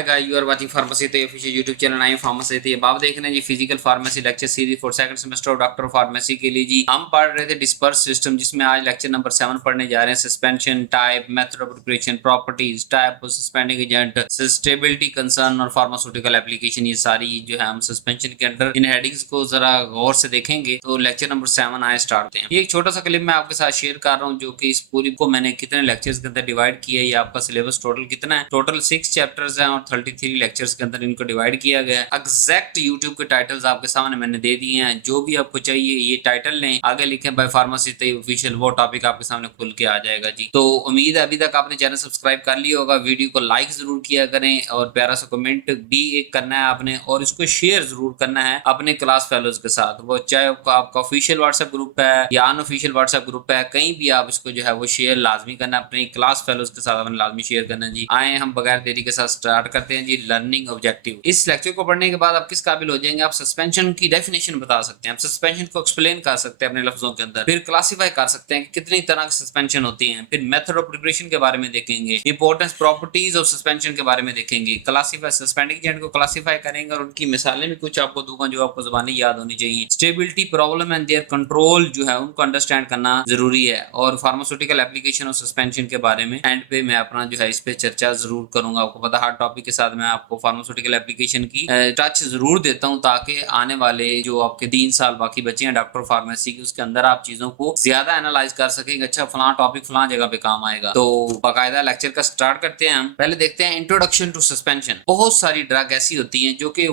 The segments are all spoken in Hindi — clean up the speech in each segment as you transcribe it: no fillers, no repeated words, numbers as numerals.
Hi guys, you are watching pharmacy थे official YouTube channel. I am pharmacy थे। अब आप देख रहे हैं जी physical pharmacy lecture series for second semester of doctor of pharmacy के लिए जी हम पढ़ रहे थे डिस्पर्स सिस्टम, जिसमें आज लेक्चर नंबर 7 पढ़ने जा रहे हैं। Suspension type, method of preparation, properties, type of suspending agent, stability concern और फार्मास्यूटिकल एप्लीकेशन। ये सारी जो है हम सस्पेंशन के अंडर इन हेडिंग्स को जरा गौर से देखेंगे। तो लेक्चर नंबर 7 आए स्टार्ट करते हैं। ये एक छोटा सा क्लिप मैं आपके साथ शेयर कर रहा हूँ, जो कि इस पूरी को मैंने कितने लेक्चर्स के अंदर डिवाइड किया है। ये आपका सिलेबस टोटल कितना है? टोटल 6 चैप्टर्स हैं और 33 लेक्चर्स के अंदर इनको डिवाइड किया गया है। एग्जैक्ट यूट्यूब के टाइटल्स आपके सामने मैंने दे दिए हैं। जो भी आपको चाहिए ये टाइटल लें, आगे लिखें बाय फार्मेसी तैयब ऑफिशियल, वो टॉपिक आपके सामने खुल के आ जाएगा जी। तो उम्मीद है अभी तक आपने चैनल सब्सक्राइब कर लिया होगा। वीडियो को लाइक जरूर किया करें और प्यारा सा कमेंट भी एक करना है आपने, और इसको शेयर जरूर करना है अपने क्लास फेलोज के साथ। वो चाहे आपका ऑफिशियल व्हाट्सएप ग्रुप है या अनऑफिशियल व्हाट्सएप ग्रुप है, कहीं भी आप इसको जो है वो शेयर लाजमी करना है अपने क्लास फेलोज के साथ, अपने लाजमी शेयर करना है जी। आए हम बगैर देरी के साथ स्टार्ट करते हैं जी लर्निंग ऑब्जेक्टिव। इस लेक्चर को पढ़ने के बाद आप किस काबिल हो जाएंगे? आप सस्पेंशन की डेफिनेशन बता सकते हैं, आप सस्पेंशन को एक्सप्लेन कर सकते हैं अपने लफ्जों के अंदर, फिर क्लासिफाई कर सकते हैं कि कितनी तरह की सस्पेंशन होती हैं, फिर मेथड ऑफ प्रिपरेशन के बारे में देखेंगे, इंपॉर्टेंस प्रॉपर्टीज ऑफ सस्पेंशन के बारे में देखेंगे, क्लासिफाई सस्पेंडिंग एजेंट को क्लासिफाई करेंगे और उनकी मिसालें भी कुछ आपको दूंगा जो आपको ज़बानी याद होनी चाहिए। Stability problem and their control जो है उनको अंडरस्टैंड करना जरूरी है, और फार्मास्यूटिकल एप्लीकेशन ऑफ सस्पेंशन के बारे में एंड पे मैं अपना जो है इस पे चर्चा जरूर करूंगा। आपको पता हर टॉपिक के साथ मैं आपको फार्मास्यूटिकल एप्लीकेशन की टच जरूर देता हूं, ताकि आने वाले जो आपके 3 साल बाकी बचे हैं डॉक्टर फार्मेसी की, उसके अंदर आप चीजों को ज्यादा एनालाइज कर सकेंगे। अच्छा फलां टॉपिक फलां जगह पे काम आएगा। तो बाकायदा लेक्चर का स्टार्ट करते हैं हम। पहले देखते हैं इंट्रोडक्शन टू सस्पेंशन। बहुत सारी ड्रग ऐसी होती हैं जो कि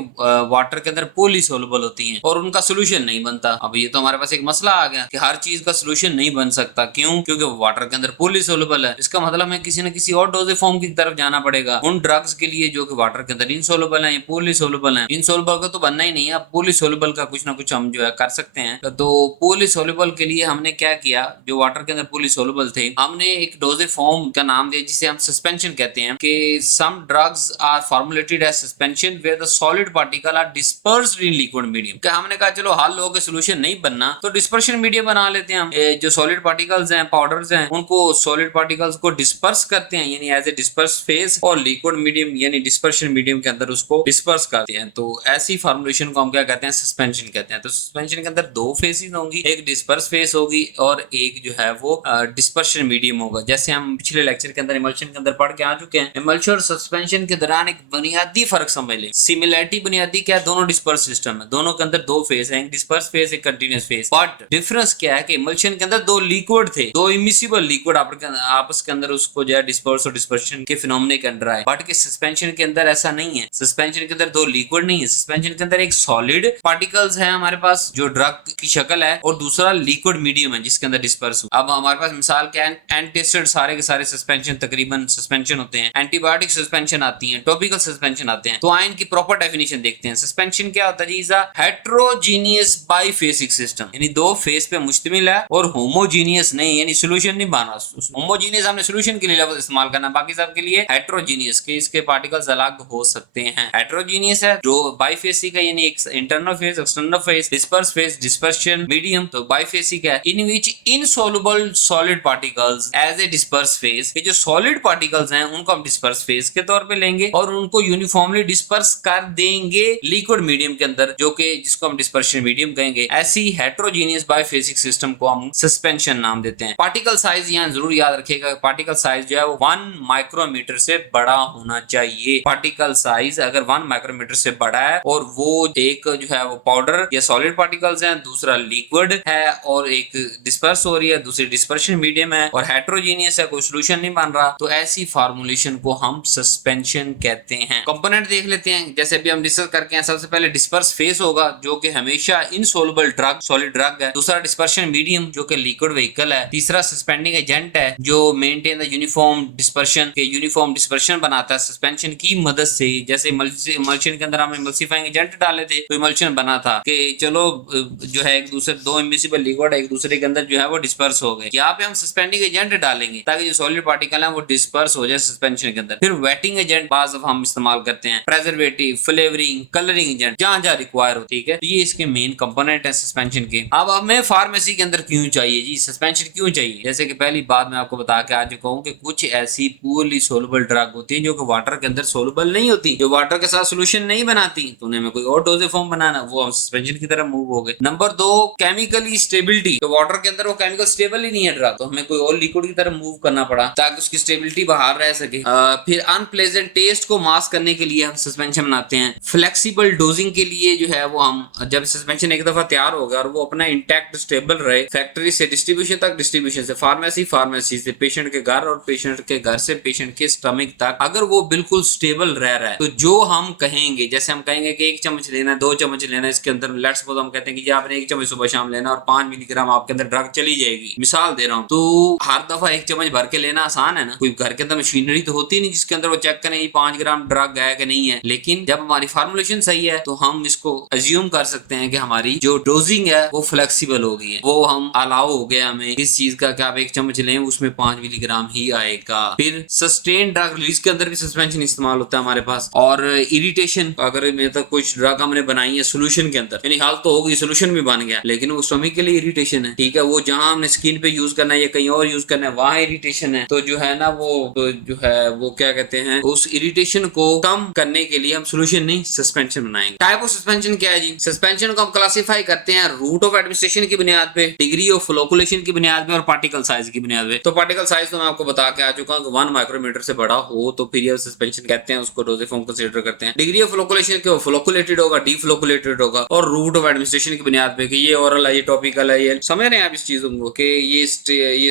वाटर के अंदर पोली सोलुबल होती हैं और उनका सोल्यूशन नहीं बनता। अब ये तो हमारे पास एक मसला आ गया कि हर चीज का सोल्यूशन नहीं बन सकता। क्यों? क्योंकि वाटर के अंदर पोली सोलुबल है। इसका मतलब है किसी न किसी और डोजेज फॉर्म की तरफ जाना पड़ेगा उन ड्रग्स के लिए जो कि वाटर के अंदर इनसोलुबल है, पॉलीसोलुबल है। इनसोलुबल का तो बनना ही नहीं है, अब पॉलीसोलुबल का कुछ ना कुछ हम जो है कर सकते हैं। तो पॉलीसोलुबल के लिए हमने क्या किया, जो वाटर के अंदर पॉलीसोलुबल थे, हमने एक डोजेज फॉर्म का नाम दिया जिसे हम सस्पेंशन कहते हैं। कि some drugs are formulated as suspension where the solid particle are dispersed in liquid medium. क्या हमने कहा चलो हल हो के सोल्यूशन नहीं बनना तो डिस्पर्शन मीडियम बना लेते हैं हम। जो सॉलिड पार्टिकल्स हैं, पाउडर्स हैं, उनको सॉलिड पार्टिकल्स को डिस्पर्स करते हैं, यानी एज ए डिस्पर्स फेज, और लिक्विड मीडियम यानी डिस्पर्शन मीडियम के अंदर उसको डिस्पर्स करते हैं। तो ऐसी फॉर्मुलेशन को हम क्या कहते हैं? सस्पेंशन कहते हैं। तो सस्पेंशन के अंदर 2 फेसेस होंगी, एक डिस्पर्स फेस होगी और एक जो है वो डिस्पर्शन मीडियम होगा। जैसे हम पिछले लेक्चर के अंदर इमल्शन के अंदर पढ़ के आ चुके हैं। इमल्शन और सस्पेंशन के दौरान एक बुनियादी फर्क समझ लें। सिमिलरिटी बुनियादी क्या है? दोनों डिस्पर्स सिस्टम है, दोनों के अंदर 2 फेस है, एक डिस्पर्स फेस एक कंटीन्यूअस फेस। बट डिफरेंस क्या है कि इमल्शन के अंदर 2 लिक्विड थे, 2 इमिसिबल लिक्विड आपस के अंदर उसको जो है डिस्पर्स और डिस्पर्शन के फिनोमेना के अंडर आए। बट के सस्पेंशन के अंदर ऐसा नहीं है। सस्पेंशन के अंदर 2 लिक्विड नहीं है, सस्पेंशन के अंदर एक सॉलिड पार्टिकल्स है हमारे पास जो ड्रग की शक्ल है, और दूसरा लिक्विड मीडियम है जिसके अंदर डिस्पर्स हो। अब हमारे पास मिसाल क्या है? एंटीएसिड सारे के सारे सस्पेंशन तकरीबन सस्पेंशन होते हैं, एंटीबायोटिक सस्पेंशन आती हैं, टॉपिकल सस्पेंशन आते हैं। तो आए इनकी प्रॉपर डेफिनेशन देखते हैं। सस्पेंशन क्या होता है जी? हेट्रोजीनियस बाइफेसिक सिस्टम, यानी 2 फेस पे मुश्तमिल है और होमोजीनियस नहीं, यानी सोल्यूशन नहीं बना। होमोजीनियस हमने सोल्यूशन के लिए लफ्ज इस्तेमाल करना, बाकी सब के लिए हेट्रोजीनियस के इसके पार्टिकल्स अलग हो सकते हैं। हेट्रोजीनियस है जो बाइफेसिक है, यानी एक internal phase, external phase, disperse phase, dispersion medium. तो बाइफेसिक है in which insoluble solid particles as a disperse phase. ये जो सॉलिड पार्टिकल्स हैं उनको हम डिस्पर्स फेस के तौर पे लेंगे और उनको यूनिफॉर्मली डिस्पर्स कर देंगे लिक्विड मीडियम के अंदर, जो कि जिसको हम डिस्पर्शन मीडियम कहेंगे। ऐसी हेट्रोजीनियस बाइफेसिक सिस्टम को हम सस्पेंशन नाम देते हैं। पार्टिकल साइज यहाँ जरूर याद रखिएगा, पार्टिकल साइज जो है वो 1 माइक्रोमीटर से बड़ा होना चाहिए। पार्टिकल साइज अगर 1 माइक्रोमीटर से बड़ा है और वो एक जो है वो पाउडर या सॉलिड पार्टिकल्स हैं, दूसरा लिक्विड है और एक डिस्पर्स हो रही है, दूसरी डिस्पर्शन मीडियम है और हेट्रोजीनियस है, कोई सोल्यूशन नहीं बन रहा, तो ऐसी फॉर्मुलेशन को हम सस्पेंशन कहते हैं। कंपोनेंट देख लेते हैं जैसे अभी हम डिस्कस करके हैं। सबसे पहले डिस्पर्स फेस होगा जो कि हमेशा इनसोल्युबल ड्रग, सॉलिड ड्रग है। दूसरा डिस्पर्शन मीडियम जो कि लिक्विड व्हीकल है। तीसरा सस्पेंडिंग एजेंट है जो मेंटेन द यूनिफॉर्म डिस्पर्शन, के यूनिफॉर्म डिस्पर्शन बनाता है सस्पेंशन की मदद से। जैसे इमल्शन के अंदर हम इमल्सिफाइंग एजेंट डाले थे तो इमल्शन बना था कि चलो जो है एक दूसरे 2 इमिसिबल लिक्विड एक दूसरे के अंदर जो है वो डिस्पर्स हो गए। यहाँ पे हम सस्पेंडिंग एजेंट डालेंगे ताकि जो सॉलिड पार्टिकल है वो डिस्पर्स हो जाए सस्पेंशन के अंदर। फिर वेटिंग एजेंट बाज़ हम इस्तेमाल करते हैं, प्रेजर्वेटिव, फ्लेवरिंग, कलरिंग एजेंट जहां जहां रिक्वायर हो। ठीक है, तो ये इसके मेन कंपोनेंट है सस्पेंशन के। अब हमें फार्मेसी के अंदर क्यों चाहिए जी सस्पेंशन? क्यों चाहिए? जैसे कि पहली बात मैं आपको बता के आज कहूँ कि कुछ ऐसी पूरली सोलुबल ड्रग होती है जो कि वाटर के अंदर सोलबल नहीं होती, जो वाटर के साथ सोल्यूशन नहीं बनाती, तो उन्हें हमें कोई और डोजेज फॉर्म बनाना, वो हम सस्पेंशन की तरफ मूव हो गए। नंबर 2 केमिकली स्टेबिलिटी, तो वाटर के अंदर वो केमिकल स्टेबल ही नहीं है ड्रग, तो हमें कोई और लिक्विड की तरफ मूव करना पड़ा ताकि उसकी स्टेबिलिटी बाहर रह सके। फिर अनप्लेजेंट टेस्ट को मास्क करने के लिए हम सस्पेंशन बनाते हैं। फ्लेक्सिबल डोजिंग के लिए जो है वो हम जब सस्पेंशन एक दफा तैयार हो गया और वो अपना इंटैक्ट स्टेबल रहे, फैक्ट्री से डिस्ट्रीब्यूशन तक, डिस्ट्रीब्यूशन से फार्मेसी से पेशेंट के घर और पेशेंट के घर से पेशेंट के स्टमक तक, अगर वो बिल्कुल स्टेबल रह रहा है, तो जो हम कहेंगे, जैसे हम कहेंगे कि 1 चम्मच लेना है, 2 चम्मच लेना है, इसके अंदर लेट्स सपोज हम कहते हैं कि आपने 1 चम्मच सुबह शाम लेना और 5 मिलीग्राम आपके अंदर ड्रग चली जाएगी, मिसाल दे रहा हूँ, तो हर दफा 1 चम्मच भर के लेना आसान है ना, कोई घर के अंदर मशीनरी तो होती नहीं जिसके अंदर वो चेक करें 5 ग्राम ड्रग है कि नहीं है। लेकिन जब हमारी फार्मुलेशन सही है तो हम इसको अज्यूम कर सकते हैं कि हमारी जो डोजिंग है वो फ्लेक्सिबल हो गई है, वो हम अलाउ हो गया हमें इस चीज का कि आप 1 चम्मच लें उसमें 5 मिलीग्राम ही आएगा। फिर सस्टेन ड्रग रिलीज के अंदर भी सस्पेंशन इस्तेमाल होता है हमारे पास। और इरिटेशन, अगर मतलब कुछ ड्रग हमने बनाई है सोल्यूशन के अंदर, यानी हाल तो हो गई, सोल्यूशन भी बन गया, लेकिन वो स्टमक के लिए इरिटेशन है, ठीक है, वो जहां हमने स्किन पे यूज करना है या कहीं और यूज करना है वहां इरिटेशन है, तो जो है ना वो तो जो है वो क्या कहते हैं, उस इरिटेशन को कम करने के लिए हम सोल्यूशन नहीं सस्पेंशन बनाएंगे। टाइप ऑफ सस्पेंशन क्या है जी? सस्पेंशन को हम क्लासिफाई करते हैं रूट ऑफ एडमिनिस्ट्रेशन की बुनियाद पे, डिग्री ऑफ फ्लोकुलेशन की बुनियाद पे और पार्टिकल साइज की बुनियाद पे। तो पार्टिकल साइज तो मैं आपको बता के आ चुका हूं कि 1 माइक्रोमीटर से बड़ा हो तो फिर ये सस्पेंशन कहते हैं, उसको डोजेज फॉर्म कंसीडर करते हैं। डिग्री ऑफ फ्लोकुलेशन के फ्लोकुलेटेड होगा, डीफ्लोकुलेटेड होगा, और रूट ऑफ एडमिनिस्ट्रेशन की बुनियाद पे कि ये ओरल है, ये टॉपिकल है, ये समझ रहे हैं आप इस चीजों को कि ये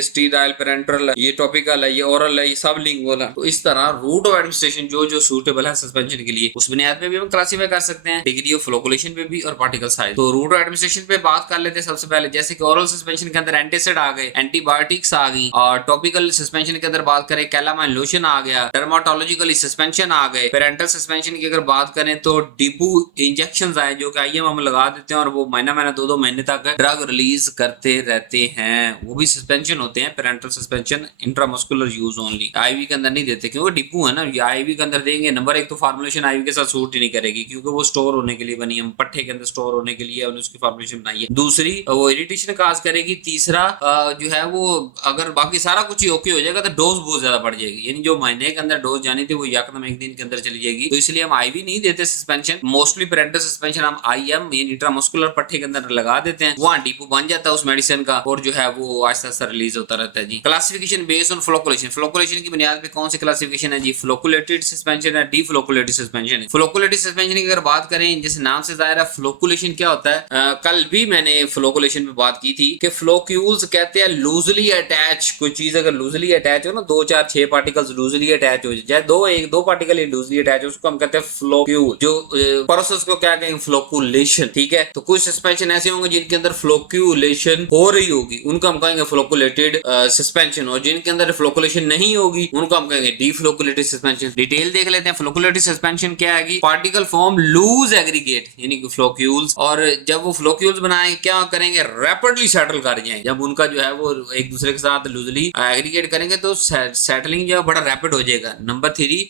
स्टीराइल पेरेंटल है, ये टॉपिकल है, ये ओरल है, ये सब लिंगुअल है। तो इस तरह रूट ऑफ एडमिनिस्ट्रेशन जो जो सूटेबल है सस्पेंशन के लिए उस बुनियाद पे भी हम क्लासिफाई कर सकते हैं, डिग्री ऑफ फ्लोकुलेशन पे भी और पार्टिकल साइज। तो रूट ऑफ एडमिनिस्ट्रेशन पे बात कर लेते हैं सबसे पहले, जैसे कि ओरल सस्पेंशन के अंदर एंटासिड आ गए, एंटीबायोटिक्स आ गई, और टॉपिकल सस्पेंशन के अंदर बात करें कैलामाइन लोशन आ गया, डर्माटोलॉजिकल सस्पेंशन आ गए। पेरेंटल सस्पेंशन की अगर बात करें तो डिपू इंजेक्शन आए जो कि आईएम हम लगा देते हैं और वो महीना 2-2 महीने तक ड्रग रिलीज करते रहते हैं, वो भी सस्पेंशन होते हैं। Parental suspension intramuscular use only, IV के अंदर नहीं देते क्योंकि डिपू है ना, आईवी के अंदर देंगे नंबर 1 तो फार्मुलेशन आईवी के साथ सूट ही नहीं करेगी क्योंकि वो स्टोर होने के लिए बनी है, पट्टे के अंदर स्टोर होने के लिए हमने उसकी फार्मुलेशन बनाई है। दूसरी वो इरिटेशन काज करेगी। तीसरा जो है वो अगर बाकी सारा कुछ ही ओके हो जाएगा तो डोज बहुत ज्यादा बढ़ जाएगी, यानी जो महीने के अंदर डोज जानी थी वो यकदम 1 दिन के अंदर चली जाएगी। तो इसलिए हम आईवी नहीं देते सस्पेंशन, मोस्टली पेरेंटल सस्पेंशन हम आईएम यानी इंट्रामस्कुलर पट्टे के अंदर लगा देते हैं, वहां डिपो बन जाता है उस मेडिसिन का और जो है वो आहिस्ता आहिस्ता रिलीज होता रहता है जी। Classification based on flocculation, flocculation की बुनियाद पे कौन सी क्लासिफिकेशन है जी? फ्लोकुलेटेड सस्पेंशन है, डीफ्लोकुलेटेड सस्पेंशन है। फ्लोकुलेटेड सस्पेंशन की अगर बात करें, जैसे नाम से जाहिर है फ्लोकुलेशन क्या होता है, कल भी मैंने फ्लोकुलेशन पे बात की थी कि फ्लोक्यूल्स कहते हैं लूजली अटैच, कोई चीज अगर लूजली अटैच हो ना, 2 4 6 पार्टिकल्स लूजली अटैच हो जाए, 2 पार्टिकल लूजली अटैच हो, उसको हम कहते हैं फ्लोक्यूल। जो प्रोसेस को क्या कहेंगे? फ्लोकुलेशन, ठीक है। तो कुछ सस्पेंशन ऐसे होंगे जिनके अंदर फ्लोक्यूलेशन हो रही होगी, उनको हम कहेंगे फ्लोकुलेटेड सस्पेंशन, और जिनके अंदर फ्लोकुलेशन नहीं होगी उनको हम कहेंगे डीफ्लोकुलेटेड सस्पेंशन। डिटेल देख लेते हैं। फ्लोकुलेटेड सस्पेंशन क्या है? पार्टिकल फॉर्म लूज एग्रीगेट यानी कि फ्लोक्यूल्स, और जब वो फ्लोक्यूल्स बनाएंगे क्या करेंगे? रैपिडली सेटल कर जाएंगे। जब उनका जो है वो एक दूसरे के साथ लूजली एग्रीगेट करेंगे तो सेटलिंग जो है बड़ा रैपिड हो जाएगा। नंबर 3,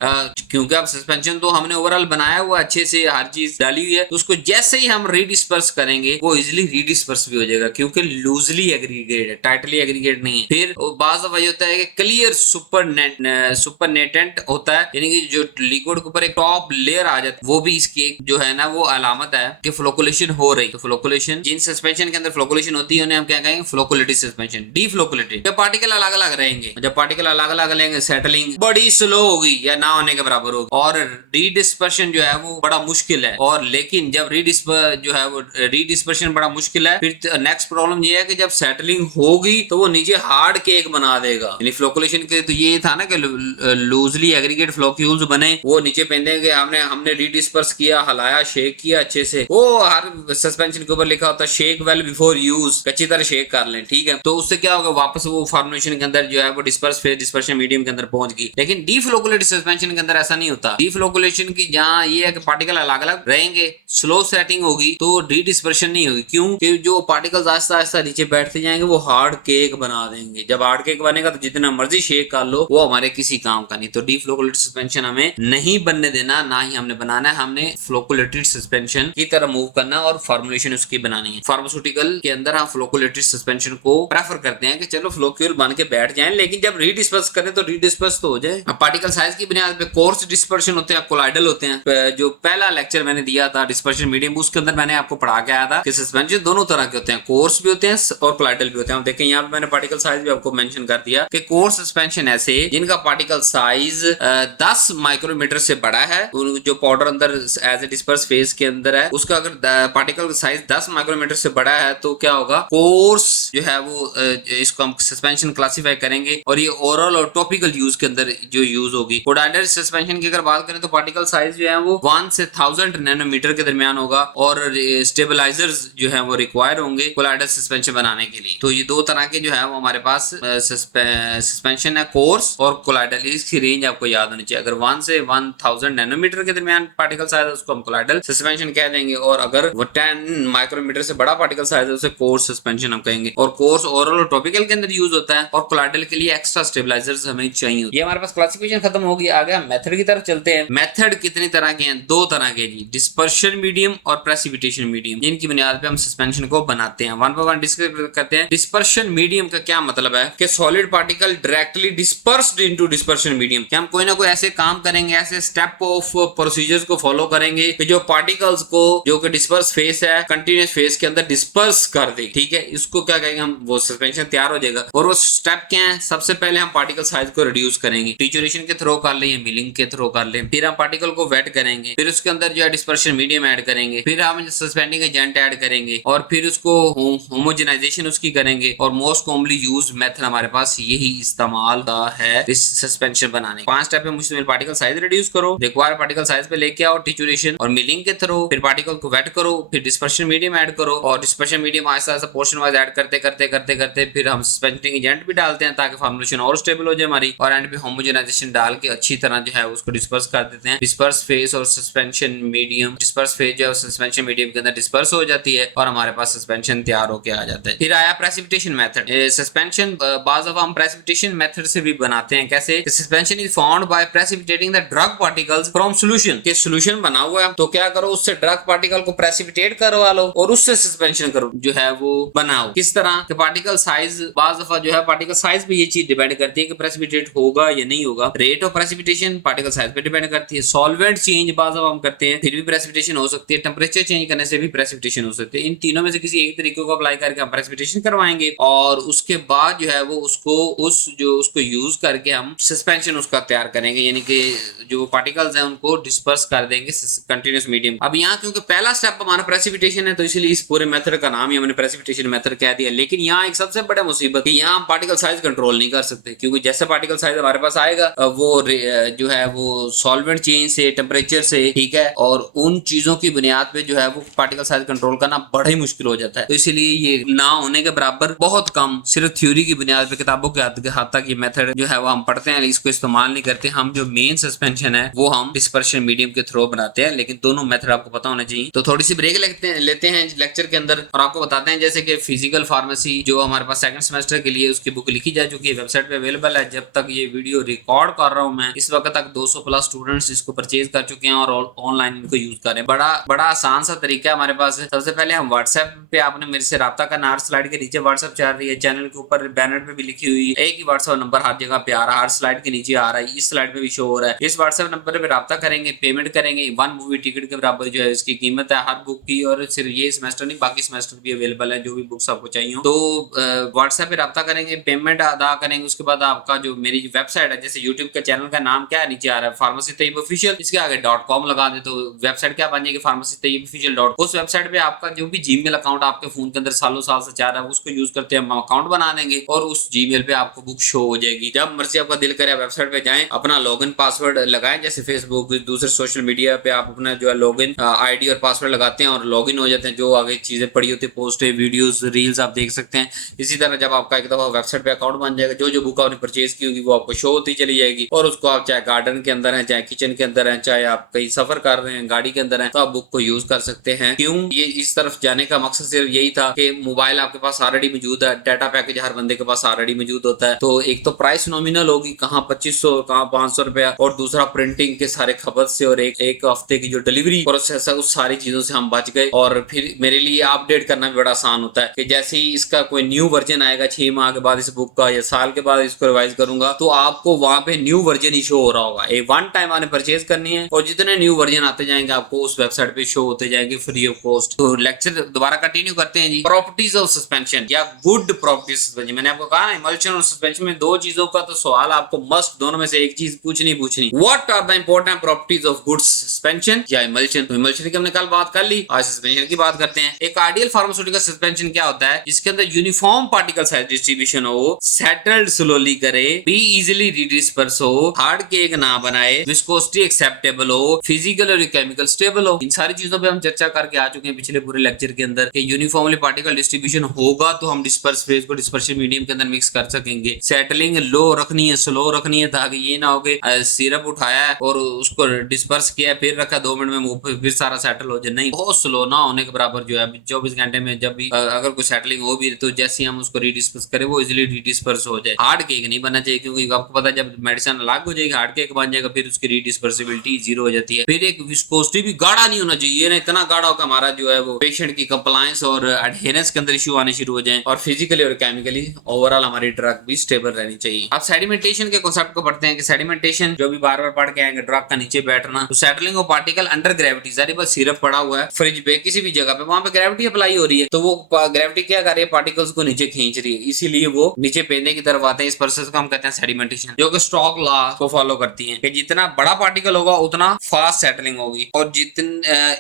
क्योंकि अब सस्पेंशन तो हमने ओवरऑल बनाया हुआ अच्छे से, हर चीज डाली हुई है, तो उसको जैसे ही हम रीडिस्पर्स करेंगे वो इजिली रीडिस्पर्स भी हो जाएगा क्योंकि लूजली एग्रीगेट है, टाइटली एग्रीगेट नहीं है। फिर बाज़ दफा होता है कि क्लियर सुपरनेटेंट होता है, यानी कि जो लिक्विड के ऊपर एक टॉप लेयर आ जाती है, वो भी इसकी एक जो है ना वो अलामत है कि फ्लोकुलेशन हो रही। तो फ्लोकुलेशन, जिन सस्पेंशन के अंदर फ्लोकुलेशन होती है उन्हें हम क्या कहेंगे? Flocculated suspension. डीफ्लोकुलेटेड, जब पार्टिकल अलग अलग रहेंगे, जब पार्टिकल अलग अलग लेंगे सेटलिंग बड़ी स्लो होगी या ना होने के बराबर होगी, और रीडिस्पर्शन जो है वो बड़ा मुश्किल है। और लेकिन जब रीडिस्पर्शन बड़ा मुश्किल है, फिर नेक्स्ट प्रॉब्लम ये है कि जब सेटलिंग होगी तो वो नीचे हार्ड केक बना देगा। यानी फ्लोकुलेशन के तो ये था ना कि लूजली एग्रीगेट फ्लोक्यूल्स बने, वो नीचे पेंदे कि हमने रीडिस्पर्स किया, हलाया, शेक किया अच्छे से। वो हर सस्पेंशन के ऊपर लिखा होता है शेक वेल बिफोर यूज, अच्छी तरह शेक कर लें, ठीक है। तो उससे क्या होगा? वापस वो फॉर्मुलेशन के अंदर जो है वो डिस्पर्स, फिर डिस्पर्शन मीडियम के अंदर पहुंच गई। लेकिन डीफ्लोकुलेटेड सस्पेंशन के अंदर ऐसा नहीं होता। डीफ्लोकुलेशन की जहां ये है कि पार्टिकल अलग अलग रहेंगे, स्लो सेटिंग होगी तो रीडिस्पर्शन नहीं होगी। क्यों? क्योंकि जो पार्टिकल्स आहिस्ता आहिस्ता नीचे बैठते जाएंगे वो हार्ड केक बना देंगे। जब हार्ड केक बनेगा तो जितना मर्जी शेक कर लो वो हमारे किसी काम का नहीं। तो डीफ्लोकुलेटेड सस्पेंशन हमें नहीं बनने देना, ना ही हमने बनाना है। हमने फ्लोकुलेटेड सस्पेंशन की तरह मूव करना और फॉर्मुलेशन उसकी बनानी है। फार्मास्यूटिकल के अंदर हम फ्लोकुलेटेड सस्पेंशन को प्रेफर करते हैं कि चलो फ्लोक्यूल बन के बैठ जाएं, लेकिन जब रीडिस्पर्स करें तो रीडिस्पर्स तो हो जाए। अब पार्टिकल साइज की बुनियाद बुनियाद पे कोर्स डिस्पर्शन होते हैं, कोलाइडल होते हैं। जो पहला लेक्चर मैंने दिया था डिस्पर्शन मीडियम, उसके अंदर मैंने आपको पढ़ा के आया था कि सस्पेंशन दोनों तरह के होते हैं, कोर्स भी होते हैं और कोलाइडल भी होते हैं। देखें यहाँ पे मैंने पार्टिकल साइज भी आपको मेंशन कर दिया कि कोर्स सस्पेंशन ऐसे जिनका पार्टिकल साइज 10 माइक्रोमीटर से बड़ा है, जो पाउडर अंदर एज ए डिस्पर्स फेज के अंदर है, उसका अगर पार्टिकल साइज 10 माइक्रोमीटर से बड़ा है तो क्या होगा, कोर्स जो है वो इसको हम सस्पेंशन क्लासिफाई करेंगे और ये ओरल और टॉपिकल यूज के अंदर जो यूज होगी। कोलाइडल सस्पेंशन की अगर बात करें तो पार्टिकल साइज जो है वो 1 से 1000 नैनोमीटर के दरमियान होगा और स्टेबलाइजर्स जो है वो रिक्वायर होंगे कोलाइडल सस्पेंशन बनाने के लिए। तो ये दो तरह के जो है वो हमारे पास सस्पेंशन है, कोर्स और कोलाइडल। इसकी रेंज आपको याद होनी चाहिए। अगर 1 से 1000 नैनोमीटर के दरमियान पार्टिकल साइज है उसको हम कोलाइडल सस्पेंशन कह देंगे, और अगर वो 10 माइक्रोमीटर से बड़ा पार्टिकल साइज है उसे कोर्स सस्पेंशन हम कहेंगे। और कोर्स ओरल और टॉपिकल के अंदर यूज होता है और कोलाइडल के लिए एक्स्ट्रा स्टेबलाइजर्स हमें चाहिए। ये हमारे पास क्लासिफिकेशन खत्म होगी। आगे हम मेथड की तरफ चलते हैं। मेथड कितनी तरह के हैं? दो तरह के जी, डिस्पर्शन मीडियम और प्रेसिपिटेशन मीडियम, जिनकी बुनियाद पे हम सस्पेंशन को बनाते हैं। वन बाय वन डिस्कस करते हैं। डिस्पर्शन मीडियम का क्या मतलब है कि solid particle directly dispersed into dispersion medium, कि हम कोई ना कोई ऐसे काम करेंगे, ऐसे स्टेप ऑफ प्रोसीजर्स को फॉलो करेंगे कि जो पार्टिकल्स को जो कि डिस्पर्स फेस है कंटिन्यूस फेस के अंदर डिस्पर्स कर दे। ठीक है, इसको क्या कहेंगे हम, वो सस्पेंशन तैयार हो जाएगा। और वो स्टेप क्या है? सबसे पहले हम पार्टिकल साइज को रिड्यूस करेंगे, टिचुरेशन के थ्रू कर ले या मिलिंग के थ्रू कर ले। फिर हम पार्टिकल को वेट करेंगे, फिर उसके अंदर जो है डिस्पर्शन मीडियम ऐड करेंगे, फिर हम सस्पेंडिंग एजेंट ऐड करेंगे और फिर उसको होमोजेनाइजेशन उसकी करेंगे। और मोस्ट कॉमनली यूज मेथड हमारे पास यही इस्तेमाल है इस सस्पेंशन बनाने। 5 स्टेप पे मुश्किल पार्टिकल साइज रिड्यूस करो, रिक्वायर पार्टिकल साइज पे लेके आओ टिचुरेशन और मिलिंग के थ्रू, फिर पार्टिकल को वेट करो, फिर डिस्पर्शन मीडियम ऐड करो और dispersion medium Aahista Aahista portion wise add करते करते करते करते फिर हम सस्पेंडिंग एजेंट भी डालते हैं ताकि फॉर्मुलेशन और स्टेबल हो जाए हमारी। और एंड पे होमोजेनाइजेशन डाल के अच्छी तरह जो है उसको डिस्पर्स कर देते हैं। डिस्पर्स फेज और सस्पेंशन मीडियम, डिस्पर्स फेज जो है सस्पेंशन मीडियम के अंदर डिस्पर्स हो जाती है और हमारे पास सस्पेंशन तैयार होके आ जाता है। फिर आया प्रेसिपिटेशन मेथड। सस्पेंशन बाज दफा हम प्रेसिपिटेशन मेथड से भी बनाते हैं। कैसे? Suspension is found by precipitating the drug particles from solution. के सॉल्यूशन बना हुआ है तो क्या करो, उससे ड्रग पार्टिकल को प्रेसिपिटेट करवा लो और उससे सस्पेंशन करो जो है वो बनाओ। किस तरह के? पार्टिकल साइज, बाज दफा जो है पार्टिकल साइज पे ये चीज डिपेंड करती है कि प्रेसिपिटेट होगा या नहीं होगा। Rate of precipitation particle size पे डिपेंड करती है। सॉल्वेंट चेंज बाज दफा हम करते हैं फिर भी प्रेसिपिटेशन हो सकती है। टेंपरेचर चेंज करने से भी प्रेसिपिटेशन हो सकती है। इन तीनों में से किसी एक तरीके को अप्लाई करके हम प्रेसिपिटेशन करवाएंगे और उसके बाद जो है वो उसको यूज करके हम सस्पेंशन उसका तैयार करेंगे, यानी कि जो पार्टिकल्स हैं उनको डिस्पर्स कर देंगे कंटिन्यूस मीडियम। अब यहाँ क्योंकि पहला स्टेप हमारा प्रेसिपिटेशन है तो इसलिए इस पूरे मेथड का नाम ही हमने प्रेसिपिटेशन मेथड कह दिया। लेकिन यहाँ एक सबसे बड़ा मुसीबत कि यहाँ हम पार्टिकल साइज कंट्रोल नहीं कर सकते, क्योंकि जैसे पार्टिकल साइज हमारे पास आएगा वो जो है वो सॉल्वेंट चेंज से, टेम्परेचर से, ठीक है, और उन चीजों की बुनियाद पे जो है वो पार्टिकल साइज कंट्रोल करना बड़ा ही मुश्किल हो जाता है। तो इसलिए ये ना होने के बराबर बहुत कम, सिर्फ थ्योरी की बुनियाद पे किताबों के हाथ तक ये मेथड जो है वो हम पढ़ते हैं, इसको इस्तेमाल नहीं करते। हम जो मेन सस्पेंशन है वो हम डिस्पर्शन मीडियम के थ्रू बनाते हैं। लेकिन दोनों मेथड आपको पता होना चाहिए। तो थोड़ी सी ब्रेक लेते हैं लेक्चर के अंदर और आपको बताते हैं जैसे कि फिजिकल फार्मेसी जो हमारे पास सेकंड सेमेस्टर के लिए उसकी बुक लिखी जा चुकी है, वेबसाइट पे अवेलेबल है। जब तक ये वीडियो रिकॉर्ड कर रहा हूं मैं इस वक्त तक 200 प्लस स्टूडेंट्स इसको परचेज कर चुके हैं और ऑनलाइन इनको यूज कर रहे हैं। बड़ा आसान सा तरीका है हमारे पास है। सबसे पहले हम व्हाट्सएप पे आपने मेरे से रब्ता करना। हर स्लाइड के नीचे व्हाट्सएप चल रही है, चैनल के ऊपर बैनर पे भी लिखी हुई है, एक ही व्हाट्सएप नंबर हर जगह पे आ रहा है, हर स्लाइड के नीचे आ रहा है, इस स्लाइड पे भी शो हो रहा है। इस व्हाट्सएप नंबर पे रब्ता करेंगे, पेमेंट करेंगे, 1 मूवी टिकट के बराबर जो है इसकी कीमत है हर बुक की। और सिर्फ ये सेमेस्टर नहीं, बाकी सेमेस्टर भी अवेलेबल है जो भी बुक्स आपको चाहिए हो। तो व्हाट्सएप पे रब्ता करेंगे, पेमेंट अदा करेंगे, उसके बाद आपका जो मेरी वेबसाइट है, जैसे यूट्यूब के चैनल का नाम क्या है नीचे आ रहा है, फार्मेसी तैयब ऑफिशियल, इसके आगे .com लगा दे तो वेबसाइट क्या बन जाएगी, फार्मेसी तैयब ऑफिशियल .com। उस वेबसाइट पे आपका जो भी जीमेल अकाउंट आपके फोन के अंदर सालों साल से चाह रहा है उसको यूज करते हैं हम अकाउंट बना देंगे और उस जीमेल पे आपको बुक शो हो जाएगी। जब मर्जी आपका दिल करे वेबसाइट पे जाएं, अपना लॉगिन पासवर्ड लगाएं, जैसे फेसबुक दूसरे सोशल मीडिया पे आप अपना जो है लॉगिन आईडी और पासवर्ड लगाते हैं और लॉगिन हो जाते हैं। जो आगे चीजें पड़ी होती है, पोस्ट वीडियोस रील्स आप देख सकते हैं। इसी तरह जब आपका एक दफा वेबसाइट पे अकाउंट बन जाएगा, जो बुक आपने परचेज की होगी वो आपको शो होती चली जाएगी और उसको आप चाहे गार्डन के अंदर है, चाहे किचन के अंदर है, चाहे आप कहीं सफर कर रहे हैं गाड़ी के अंदर है, तो आप बुक को यूज कर सकते हैं। क्यों ये इस तरफ जाने का मकसद सिर्फ यही था कि मोबाइल आपके पास ऑलरेडी मौजूद है, डाटा पैकेज हर बंदे के पास ऑलरेडी मौजूद होता है। तो एक तो प्राइस नॉमिनल होगी, कहाँ 2500 कहाँ 500 रुपया, और दूसरा प्रिंटिंग के सारे खपत से और एक हफ्ते की जो डिलीवरी प्रोसेस है उस सारी चीजों से हम बच गए। और फिर मेरे लिए अपडेट करना भी बड़ा आसान होता है कि जैसे ही इसका कोई न्यू वर्जन आएगा 6 माह के बाद इस बुक का या साल के बाद इसको रिवाइज करूंगा तो आपको वहां पे न्यू वर्जन ही शो हो रहा होगा। एक वन टाइम आपने परचेज करनी है और जितने न्यू वर्जन आते जाएंगे आपको उस वेबसाइट पे शो होते जाएंगे फ्री ऑफ कॉस्ट। तो लेक्चर दोबारा कंटिन्यू करते हैं जी। प्रॉपर्टीज ऑफ सस्पेंशन या गुड प्रॉपर्टीज सस्पेंशन। मैंने आपको कहा इमल्शन और सस्पेंशन में दो चीजों का तो सवाल आपको मस्ट दोनों में से एक चीज पूछनी। What are the important properties of good suspension या इमल्शन। तो इमल्शन की हमने कल बात कर ली, आज सस्पेंशन की बात करते हैं। एक आइडियल फार्मास्यूटिकल सस्पेंशन क्या होता है? जिसके अंदर यूनिफॉर्म पार्टिकल साइज डिस्ट्रीब्यूशन हो, सेटल्ड स्लोली करे, बी इजीली डिस्पर्स हो, हार्ड केक ना बनाए, विस्कोसिटी एक्सेप्टेबल हो, फिजिकल और केमिकल स्टेबल हो। इन सारी चीजों पे हम चर्चा करके आ चुके हैं पिछले पूरे लेक्चर के अंदर कि यूनिफॉर्मली पार्टिकल डिस्ट्रीब्यूशन होगा तो हम डिस्पर्स फेज को डिस्पर्शन मीडियम के अंदर मिक्स कर सकेंगे। सेटलिंग लो रखनी है, स्लो रखनी है, ताकि ये ना हो कि सिरप उठाया है और उसको डिस्पर्स किया फिर रखा 2 मिनट में मुंह पे फिर सारा सेटल हो जाए। नहीं, बहुत स्लो ना होने के बराबर जो है 24 घंटे में जब भी अगर कोई सेटलिंग हो भी तो जैसे हम उसको रीडिस्पर्स करें वो इजीली डिस्पर्स हो जाए। हार्ड केक नहीं बनना चाहिए क्योंकि आपको पता है जब मेडिसिन अलग हो जाएगी हार्ड केक बन जाएगा फिर उसकी रीडिस्पर्सिबिलिटी जीरो हो जाती है। फिर एक विस्कोसिटी भी गाढ़ा नहीं होना चाहिए ना इतना गाढ़ा होगा हमारा जो है वो पेशेंट की कंप्लायंस और एडहेरेंस के अंदर इश्यू आने शुरू हो जाए और फिजिकली और केमिकली ओवरऑल हमारी ड्रग भी स्टेबल रहनी चाहिए। अब सेडिमेंटेशन के कॉन्सेप्ट को पढ़ते हैं कि सेडिमेंटेशन जो भी बार बार पढ़ के आएंगे ड्रग का नीचे बैठना। तो settling of particle under gravity, सारी बस सिरप पड़ा हुआ है फ्रिज पे किसी भी जगह पे वहां पे ग्रेविटी अप्लाई हो रही है तो वो ग्रेविटी क्या कर रही है पार्टिकल्स को नीचे खींच रही है, इसीलिए वो नीचे पेंदे की तरफ आते हैं। इस प्रोसेस को हम कहते हैं सेडिमेंटेशन, जो कि स्टॉक लॉ को फॉलो करती है कि जितना बड़ा पार्टिकल होगा उतना फास्ट सेटलिंग होगी और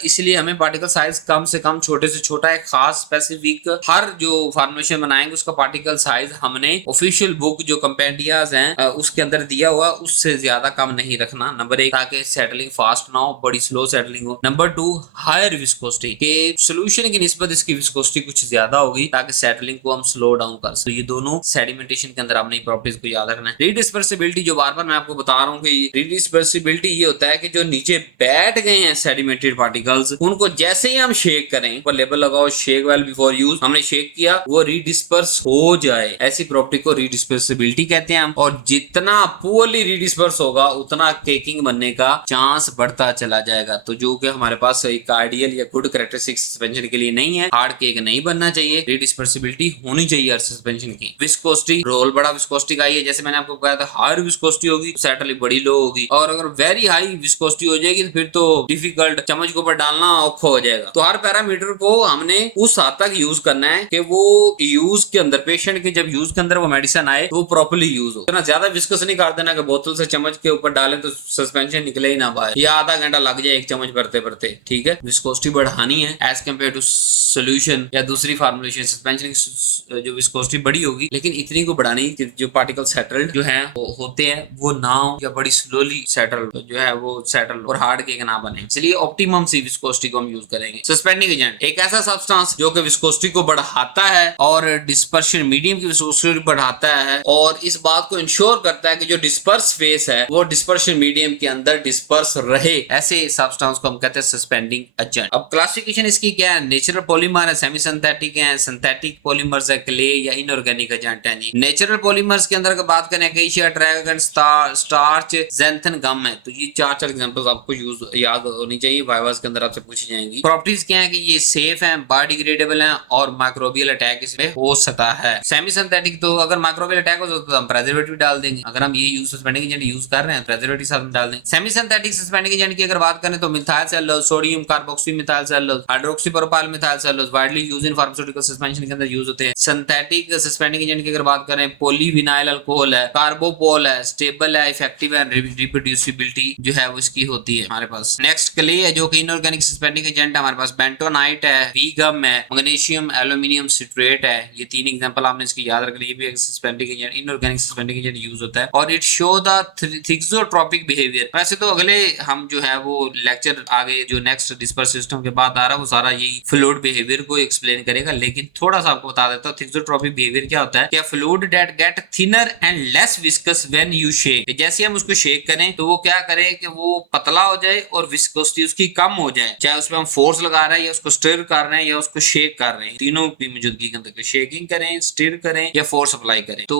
इसलिए हमें पार्टिकल साइज कम से कम छोटे से छोटा एक खास स्पेसिफिक हर जो फॉर्मुलेशन बनाएंगे उसका पार्टिकल साइज हमने ऑफिशियल बुक जो कंपेंडियाज हैं उसके अंदर दिया हुआ उससे ज्यादा कम नहीं रखना। नंबर 1 ताकि सेटलिंग फास्ट ना हो, बड़ी स्लो सेटलिंग हो। नंबर 2 हायर विस्कोसिटी के सोल्यूशन की निस्बत इसकी विस्कोसिटी कुछ ज्यादा होगी ताकि सेटलिंग को हम स्लो डाउन कर सकें। ये दोनों सेडिमेंटेशन के अंदर आपने प्रॉपर्टीज को याद रखना है। रीडिस्पर्सिबिलिटी जो बार बार मैं आपको बता रहा हूँ कि रीडिस्पर्सिबिलिटी ये होता है कि जो नीचे बैठ गए हैं सेडिमेंटेड पार्टिकल्स उनको जैसे ही हम शेक करें पर लेबल लगाओ शेक वेल बिफोर यूज, हमने शेक किया वो रीडिस्पर्स हो जाए, ऐसी प्रॉपर्टी को रीडिस्पर्सिबिलिटी कहते हैं हम। और जितना पुअरली रीडिस्पर्स होगा उतना केकिंग बनने का चांस बढ़ता चला जाएगा। तो जो कि हमारे पास एक आइडियल या गुड कैरेक्टरिस्टिक सस्पेंशन के लिए नहीं है, हार्ड केक नहीं बनना चाहिए, रीडिस्पर्सिबिलिटी होनी चाहिए हर सस्पेंशन की। विस्कोसिटी रोल बड़ा विस्कोसिटी का ही है, जैसे मैंने आपको कहा था हाई विस्कोसिटी होगी तो सेटलिंग बड़ी लो होगी और अगर वेरी हाई विस्कोसिटी हो जाएगी तो फिर तो डिफिकल्ट, चम्मच के ऊपर डालना औखा हो जाएगा। तो हर पैरामीटर को हमने उस हद तक यूज करना है कि वो यूज के अंदर पेशेंट के जब यूज के अंदर वो मेडिसिन आए तो वो प्रॉपर्ली यूज हो। इतना ज्यादा विस्कस नहीं कर देना कि बोतल से चम्मच के ऊपर डालें तो सस्पेंशन निकले ही ना बाहर या आधा घंटा लग जाए एक चम्मच भरते भरते। ठीक है, विस्कोसिटी बढ़ानी है एज कम्पेयर टू सोल्यूशन या दूसरी फार्मुलेशन। सस्पेंशन की जो विस्कोसिटी बड़ी होगी लेकिन इतनी को बढ़ानी कि जो पार्टिकल सेटल्ड जो है वो होते हैं वो ना हो या बड़ी स्लोली सेटल जो है वो सेटल और हार्ड केक ना बने, इसलिए ऑप्टिमम सी विस्कोसिटी को हम यूज करेंगे। सस्पेंडिंग एजेंट एक ऐसा सब्सटेंस जो कि विस्कोसिटी को बढ़ाता है और डिस्पर्शन मीडियम की विस्कोसिटी बढ़ाता है और इस बात को इंश्योर करता है कि जो डिस्पर्स फेस है वो डिस्पर्शन मीडियम के अंदर डिस्पर्स रहे। ऐसे सब्सटेंस को हम कहते हैं सस्पेंडिंग एजेंट। अब क्लासिफिकेशन इसकी क्या है? नेचुरल पॉलीमर है, सेमी सिंथेटिक है, सिंथेटिक पॉलीमर्स है, क्ले या इनऑर्गेनिक एजेंट है जी। नेचुरल पॉलीमर्स के अंदर का बात करें अकेशिया, ड्रैगन, स्टार्च, ज़ैंथन, गम है। तो ये 4 एग्जांपल्स आपको याद होनी चाहिए, वाइवास के अंदर आपसे पूछी जाएंगी। प्रॉपर्टीज क्या है कि ये सेफ है, बायोडिग्रेडेबल है और माइक्रोबियल अटैक इसमें हो सकता है। सेमी सिंथेटिक तो अगर माइक्रोबियल अटैक हो सकता है तो हम प्रेजर्वेटिव डाल देंगे। अगर हम ये सस्पेंडिंग एजेंट यूज कर रहे हैं प्रेजर्वेटिव साथ में डाल देंगे। सेमी सिंथेटिक सस्पेंडिंग एजेंट की अगर बात करें तो methyl cellulose, sodium carboxy methyl cellulose, hydroxy propyl methyl cellulose widely use in pharmaceutical suspension के अंदर यूज होते हैं। सिंथेटिक सस्पेंडिंग एजेंट की अगर बात करें पॉलीविनाइल अल्कोहल है, कार्बोपोल है, स्टेबल है, इफेक्टिव है, रिप्रोड्यूसिबिलिटी जो है वो इसकी होती है हमारे पास। नेक्स्ट क्ले है जो कि इनऑर्गेनिक सस्पेंडिंग एजेंट है हमारे पास। बेंटोनाइट है, वीगम है, मैग्नीशियम एल्यूमिनियम सिट्रेट है। ये 3 एग्जांपल आपने इसकी याद रख लिए, भी एक suspending agent inorganic suspending agent use होता है और it show the thixotropic behaviour. वैसे तो अगले हम जो है वो लेक्चर आगे जो नेक्स्ट डिस्पर्स सिस्टम के बाद आ रहा है वो सारा यही फ्लूइड बिहेवियर को एक्सप्लेन करेगा, लेकिन थोड़ा सा आपको बता देता हूं थिक्सोट्रोपिक बिहेवियर क्या होता है। क्या fluid that get thinner and less viscous when you shake. जैसे हम उसको शेक करें तो वो क्या करे कि वो पतला हो जाए और विस्कोसिटी उसकी कम हो जाए, चाहे उसमें हम फोर्स लगा रहे हैं या उसको स्टिर कर रहे हैं या उसको शेक कर रहे हैं, तीनों की मौजूदगी के अंदर शेकिंग करें, स्टिर करें या फोर्स अप्लाई करें। तो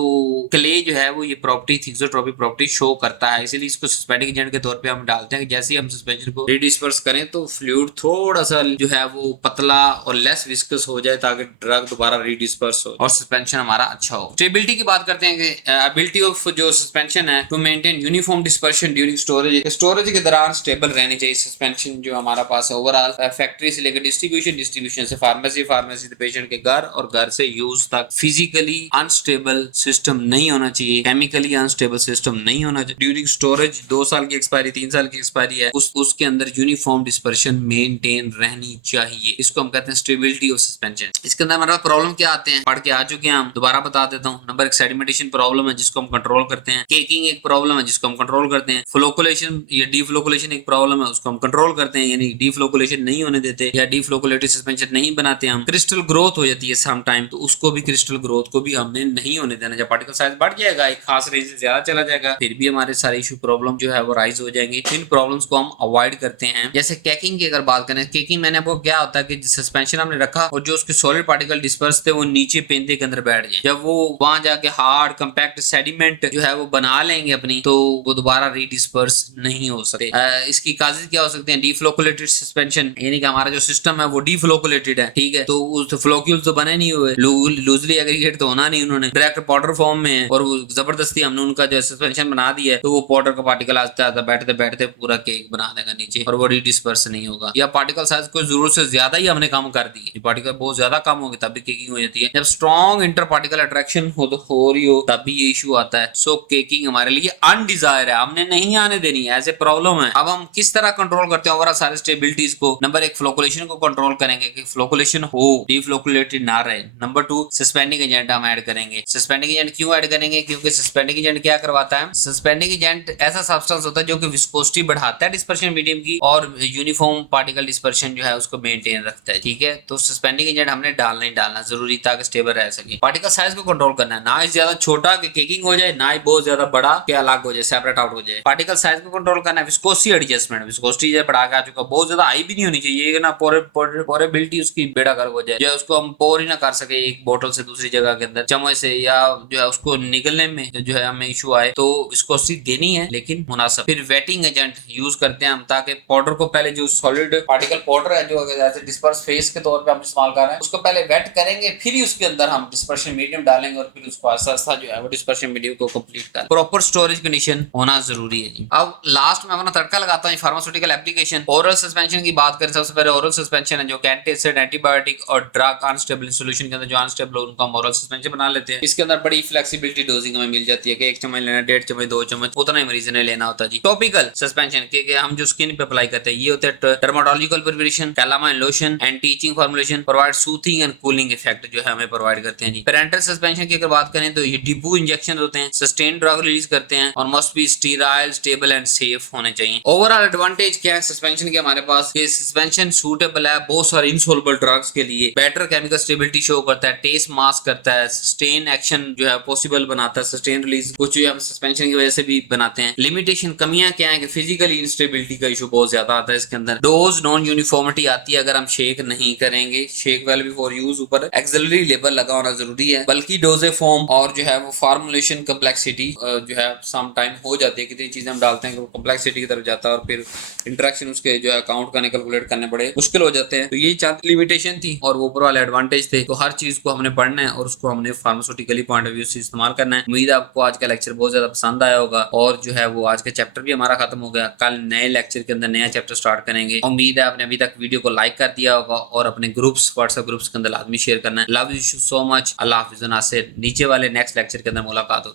क्ले जो है वो ये प्रॉपर्टी थिक्सोट्रोपिक प्रॉपर्टी शो करता है, इसीलिए इसको सस्पेंडिंग एजेंट के तौर पे हम डालते हैं कि जैसे ही हम सस्पेंशन को रीडिस्पर्स करें तो फ्लूइड थोड़ा सा जो है वो पतला और लेस विस्कस हो जाए ताकि ड्रग दोबारा रीडिस्पर्स हो और सस्पेंशन हमारा अच्छा हो। स्टेबिलिटी की बात करते हैं कि एबिलिटी ऑफ जो सस्पेंशन है to maintain second, uniform dispersion during storage. Storage के दौरान स्टेबल रहनी चाहिए सस्पेंशन जो हमारा पास है ओवरऑल। फैक्ट्री से लेकर डिस्ट्रीब्यूशन से फार्मेसी से पेशेंट के घर और घर से यूज तक फिजिकली अनस्टेबल सिस्टम नहीं होना चाहिए, केमिकली अनस्टेबल सिस्टम नहीं होना चाहिए। ड्यूरिंग स्टोरेज 2 साल की एक्सपायरी 3 साल की एक्सपायरी है, उसके अंदर यूनिफॉर्म डिस्पर्शन मेंटेन रहनी चाहिए। इसको हम कहते हैं स्टेबिलिटी ऑफ सस्पेंशन। इसके अंदर हमारा प्रॉब्लम क्या आते हैं, पढ़ के आ चुके हैं हम, दोबारा बता देता हूँ। नंबर 1 सेडिमेंटेशन प्रॉब्लम है जिसको हम कंट्रोल करते हैं। केकिंग एक प्रॉब्लम है जिसको हम कंट्रोल करते हैं। फ्लोकुलेशन या डीफ्लोकुलेशन एक प्रॉब्लम है, उसको हम कंट्रोल करते हैं, यानी डीफ्लोकुलेशन नहीं होने देते या डीफ्लोकुलेटेड सस्पेंशन नहीं बनाते हम। क्रिस्टल ग्रोथ हो जाती है सम टाइम, तो उसको भी क्रिस्टल ग्रोथ को भी हमने नहीं होने देना। जब पार्टिकल साइज बढ़ जाएगा, एक खास रेंज से ज्यादा चला जाएगा, फिर भी हमारे सारे इशू प्रॉब्लम जो है वो राइज हो जाएंगे। इन प्रॉब्लम्स को हम अवॉइड करते हैं। जैसे केकिंग की अगर बात करें, केकिंग मैंने आपको क्या होता है कि सस्पेंशन हमने रखा और जो उसके सॉलिड पार्टिकल डिस्पर्स थे वो नीचे पेंदे के अंदर बैठ जाए। जब वो वहां जाके हार्ड कंपैक्ट सेडिमेंट जो है वो बना लेंगे अपनी, तो वो दोबारा रीडिस्पर्स नहीं हो सकते। इसकी काजेज क्या हो सकते हैं, डीफ्लोकुलेटेड सस्पेंशन, यानी कि हमारा जो सिस्टम है वो डीफ्लोकुलेटेड है, ठीक है, तो उस फ्लोक्यूल तो बने नहीं हुए, लूजली एग्रीगेट तो होना नहीं, उन्होंने डायरेक्ट पाउडर फॉर्म में है और वो जबरदस्ती हमने उनका जो सस्पेंशन बना दिया है, तो वो पाउडर का पार्टिकल आस्ते आस्ते बैठते बैठते पूरा केक बना देगा नीचे और वो रीडिस्पर्स नहीं होगा। या पार्टिकल साइज को जरूरत से ज्यादा ही हमने कम कर दी, पार्टिकल बहुत ज्यादा कम होगी तब भी केकिंग हो जाती है। जब स्ट्रॉन्ग इंटर पार्टिकल अट्रैक्शन हो रही हो तब भी ये इशू आता है। सो केकिंग हमारे लिए अनडिजायर है, हमने नहीं आने देनी है, ऐसे प्रॉब्लम है। अब हम किस तरह कंट्रोल करते हैं ओवरऑल सारे स्टेबिलिटीज को। नंबर 1 फ्लोकुलेशन को कंट्रोल करेंगे कि फ्लोकुलेशन हो, डीफ्लोकुलेटेड ना रहे। नंबर 2 सस्पेंडिंग एजेंट हम ऐड करेंगे। सस्पेंडिंग एजेंट क्यों ऐड करेंगे, क्योंकि सस्पेंडिंग एजेंट क्या करवाता है, सस्पेंडिंग एजेंट ऐसा सब्सटेंस होता है जो कि विस्कोसिटी बढ़ाता है डिस्पर्शन मीडियम की और यूनिफॉर्म पार्टिकल डिस्पर्शन जो है उसको मेंटेन रखता है, ठीक है। तो सस्पेंडिंग एजेंट हमने डालना ही डालना जरूरी ताकि स्टेबल रह सके। पार्टिकल साइज को कंट्रोल करना है, ना ही ज्यादा छोटा कि केकिंग हो जाए, ना ही बहुत ज्यादा बड़ा कि अलग हो जाए, सेपरेट आउट हो जाए। पार्टिकल साइज को कंट्रोल करना है। विस्कोसिटी एडजस्टमेंट, विस्कोसिटी जब बढ़ा के आ चुका, बहुत ज्यादा हाई भी नहीं होनी चाहिए ना, पोरेबिलिटी उसकी बेड़ा गर्क हो जाए, या उसको हम पोर ही ना कर सके एक बोतल से दूसरी जगह के अंदर चम्मच से, या जो है उसको निकलने में जो है हमें इशू आए, तो विस्कोसिटी देनी है लेकिन मुनासिब। फिर वेटिंग एजेंट यूज करते हैं हम, ताकि पाउडर को पहले जो सॉलिड पार्टिकल पाउडर है जो जैसे डिस्पर्स फेस के तौर पे हम इस्तेमाल कर रहे हैं, उसको पहले वेट करेंगे, फिर ही उसके अंदर हम डिस्पर्शन मीडियम डालेंगे और फिर उसको आस्ता आस्ता जो है वो डिस्पर्शन मीडियम को कंप्लीट कर। प्रॉपर स्टोरेज कंडीशन होना जरूरी है जी। अब लास्ट में अपना तड़का लगाता हूँ फार्मास्यूटिकल एप्लीकेशन। ओरल सस्पेंशन की बात करें, सबसे पहले ओरल सस्पेंशन है जो एंटीएसिड, एंटीबायोटिक और ड्रग अनस्टेबल सॉल्यूशन के अंदर जो अनस्टेबल उनको हम ओरल सस्पेंशन बना लेते हैं। इसके अंदर बड़ी फ्लेक्सिबिलिटी डोजिंग हमें मिल जाती है कि 1 चम्मच लेना, 1.5 चम्मच, 2 चम्मच, उतना ही मरीज ने लेना होता है जी। टॉपिकल सस्पेंशन के हम जो स्किन पे अप्लाई करते हैं, ये होते हैं dermatological preparation, calamine lotion and teaching formulation, provide soothing and cooling effect जो है हमें प्रोवाइड करते हैं जी। पेरेंटल सस्पेंशन की अगर बात करें तो ये डिपू इंजेक्शन होते हैं, सस्टेन ड्रग रिलीज करते हैं और must be sterile, stable and safe होने चाहिए। ओवरऑल एडवांटेज क्या है सस्पेंशन के हमारे पास, ये सस्पेंशन सूटेबल है बहुत सारे इनसॉल्युबल ड्रग्स के लिए, बेटर केमिकल स्टेबिलिटी शो करता है, टेस्ट मास्क करता है, सस्टेन एक्शन जो है पॉसिबल बनाता है, सस्टेन रिलीज कुछ हम सस्पेंशन की वजह से भी बनाते हैं। लिमिटेशन कमियां क्या है कि फिजिकली इंस्टेबिलिटी का इशू बहुत ज्यादा आता है इसके अंदर। डोज नॉन यूनिफॉर्मिटी आती है अगर हम शेक नहीं करेंगे, शेक वेल बिफोर यूज ऊपर एक्सिलरी लेबल लगा होना जरूरी है, बल्कि डोजे फॉर्म और जो है वो फार्मुलेशन कम्प्लेक्सिटी जो है सम टाइम हो जाती है, कितनी चीजें हम डालते हैं कि वो कम्प्लेक्सिटी की तरफ जाता है और फिर इंटरेक्शन उसके जो है काउंट करने कैलकुलेट करने बड़े मुश्किल हो जाते हैं। तो यही चार लिमिटेशन थी और वो ओवरऑल एडवांटेज थे। तो हर चीज को हमने पढ़ना है और उसको हमने फार्मास्यूटिकली पॉइंट ऑफ व्यू से इस्तेमाल करना है। उम्मीद है आपको आज का लेक्चर बहुत ज्यादा पसंद आया होगा और जो है वो आज का चैप्टर भी हमारा खत्म हो गया। कल नए लेक्चर के अंदर नया चैप्टर स्टार्ट करेंगे। उम्मीद है आपने अभी तक वीडियो को लाइक कर दिया होगा और अपने ग्रुप्स, व्हाट्सएप ग्रुप्स के अंदर लाजमी शेयर करना है। Love you so much. अल्लाह हाफिज़। नीचे वाले नेक्स्ट लेक्चर के अंदर मुलाकात हो।